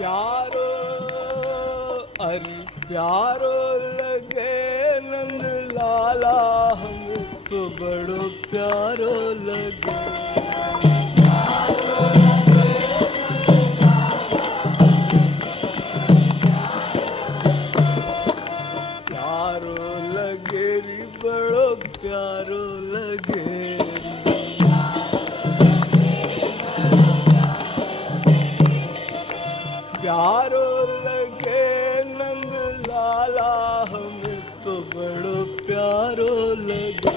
प्यारो अरे प्यारो लगे नंद लाला हमें तो बड़ो प्यारो लगे। प्यारो लगे री बड़ो प्यारो लगे। प्यारो लगे नंद लाला हमें तो बड़ो प्यारो लगे।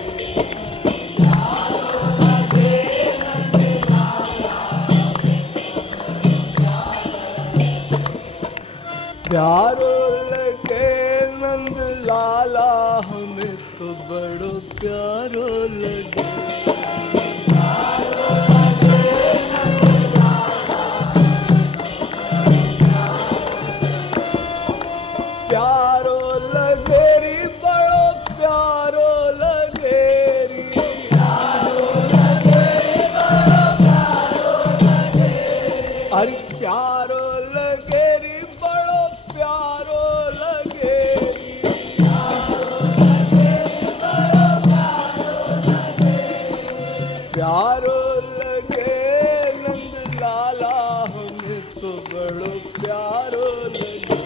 प्यारो लगे नंद लाला हमें तो बड़ो प्यारो लगे। प्यारो लगे री बड़ो प्यारो लगे री। अरे प्यारो लगे री बड़ो प्यारो लगे री। प्यारो लगे नंद लाला हमें तो बड़ो प्यारो लगे।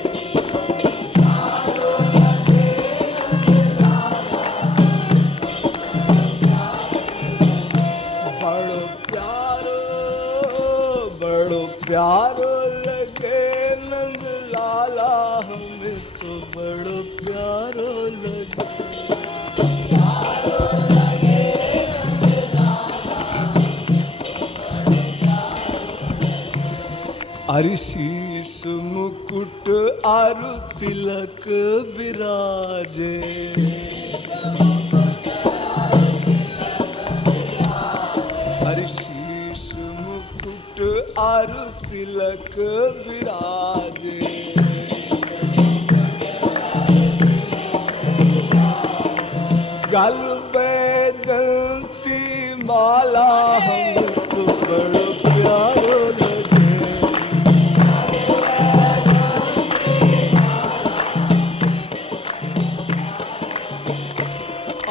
प्यारो लगे नंद लाला हमें तो बड़ो प्यारो लगे। अरे शीश मुकुट आरु तिलक विराजे। अरे शीश मुकुट आरु तिलक विराजे। गल बैजंती माला हमको बड़ो प्यारो लगे।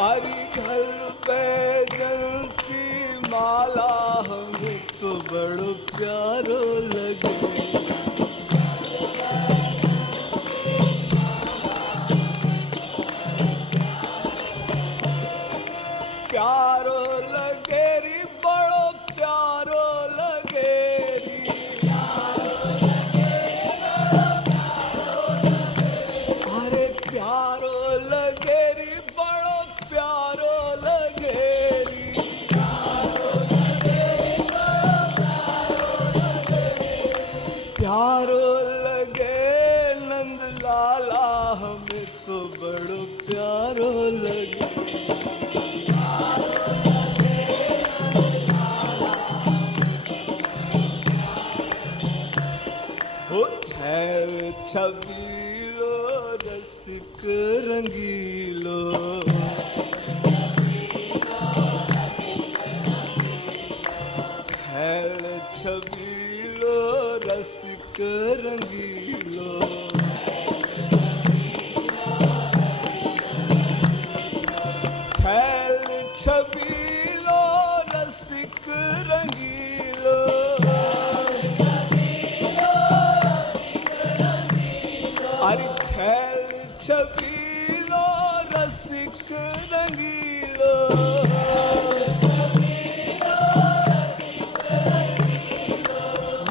अरे गल बैजंती माला हमको बड़ो प्यारो लगे। प्यारो लगे री बड़ो प्यारो लगे री। अरे प्यारो लगे री बड़ो प्यारो लगे री। प्यारो लगे नंद लाला हमें तो बड़ो प्यारो लगे। छबीलो रसिक रंगीलो। छैल छबीलो रसिक रंगीलो। छैल छबीलो रसिक रंगीलो। अरे छैल छबीलो रसिक रंगीलो।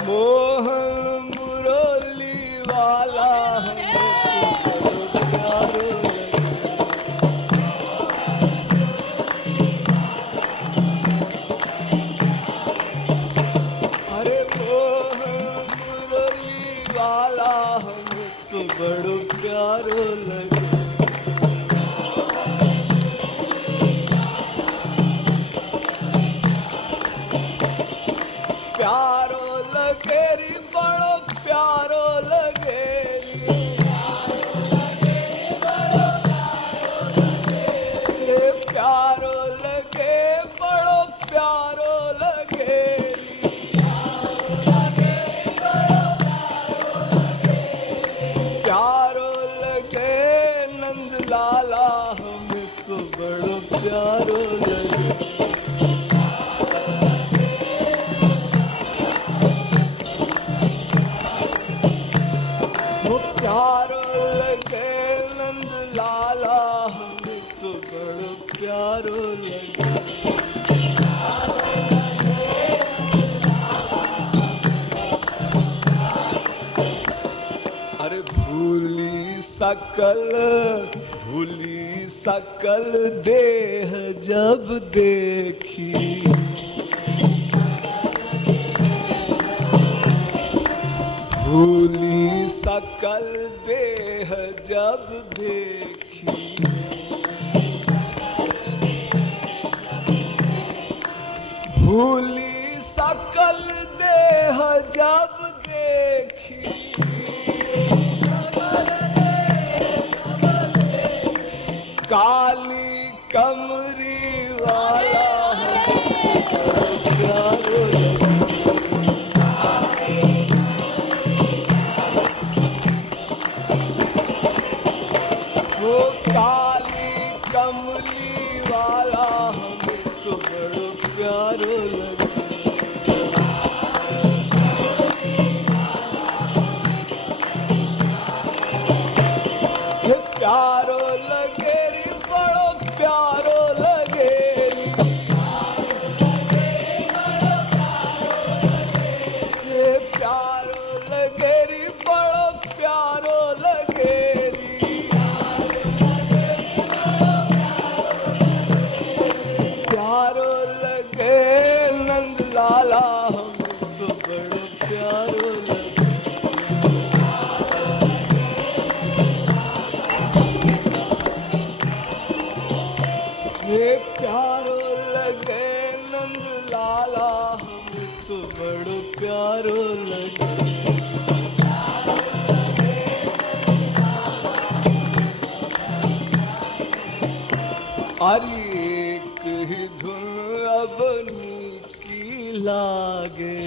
मोहन मुरली वाला हमको प्यारो लगे। अरे मोहन मुरली वाला हमको बड़ो प्यारो लगे। प्यारो लगे री बड़ो प्यारो लगे री। प्यारो लगे बड़ो प्यारो लगे री। सकल भूली सकल देह जब देखी, भूली सकल देह जब देखी, भूली सकल देह जब देखी, काली कमरी वाला वो काली कमली वाला हमें तो बड़ो प्यारो लगे, प्यारो लगे री बड़ो प्यारो लगे री, प्यारो लगे री बड़ो प्यारो लगे री, प्यारो लगे नंद लाला हमें तो बड़ो प्यारो लगे, प्यारो लगे नंद लाला हमें तो बड़ो प्यारो लगे, अरे एक ही धुन अपनी की लागे,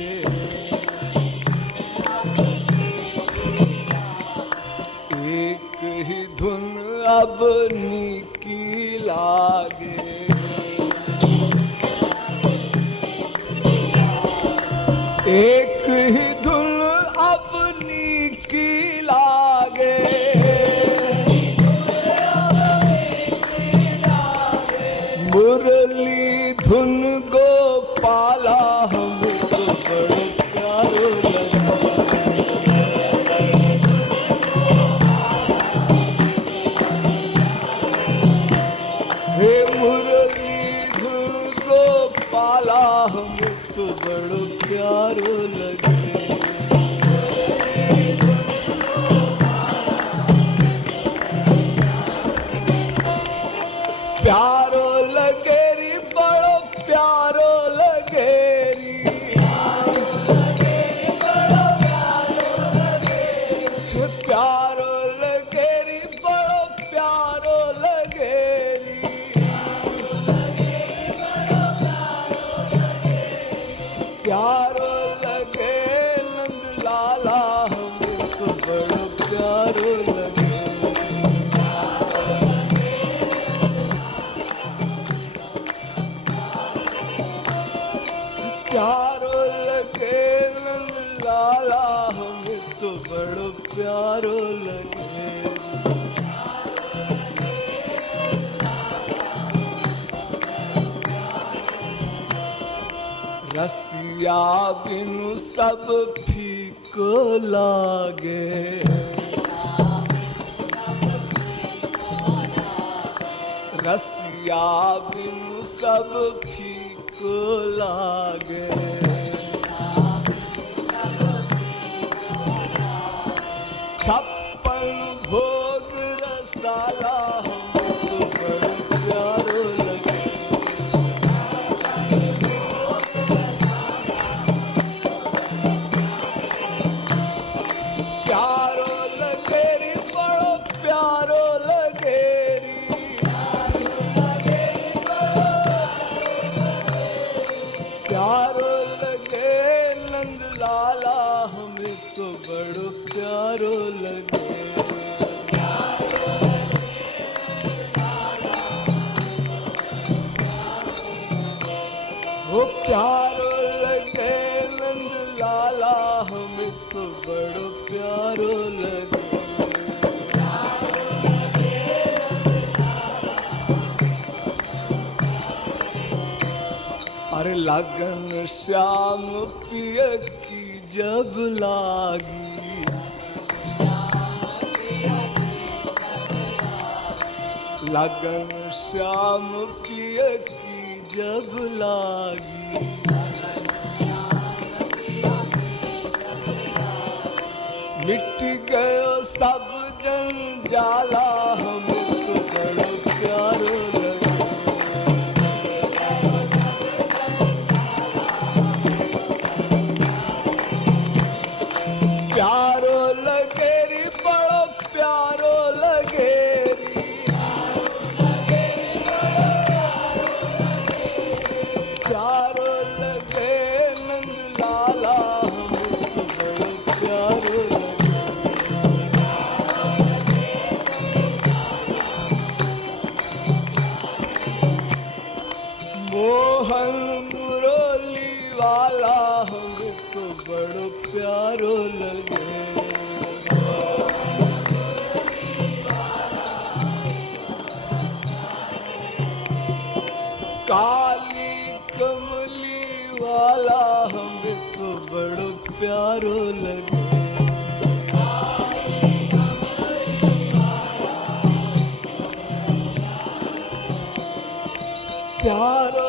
एक ही धुन अपनी की लागे, एक ही धुन अपनी की लागे, मुरली धुन गोपाला हमको बड़ो प्यारो लगे, हे मुरली धुन गोपाला हमको बड़ो प्यारो लगे, प्यारो लगे री बड़ो प्यारो लगे री, प्यारो लगे री बड़ो प्यारो लगे री, प्यारो लगे नंद लाला हमको बड़ो प्यारो लगे, प्यारो लगे नंद लाला हमें तो बड़ो प्यारो लगे, रसिया बिनु सब फीको लागे, रसिया बिनु सब फीको लागे, छप्पन भोग रसाला हमको बड़ो प्यारो लगे, प्यारो लगे री बड़ो प्यारो लगे री, प्यारो लगे नंद लाला हमें तो बड़ो प्यारो लगे, वो प्यारो लगे नंद लाला हमें तो बड़ो प्यारो लगे, अरे लगन श्याम पिय की जब लागी, लगन श्याम पिय की जब लागी, मिट गयो सब जंजाला हमको बड़ो प्यारो लगे। प्यारो लगे री बड़ो प्यारो लगे री, प्यारो लगे नंद लाला हमको बड़ो प्यारो लगे। मोहन मुरली वाला हमको बड़ो प्यारो लगे। काली कमली वाला हमको बड़ो प्यारो लगे। प्यारो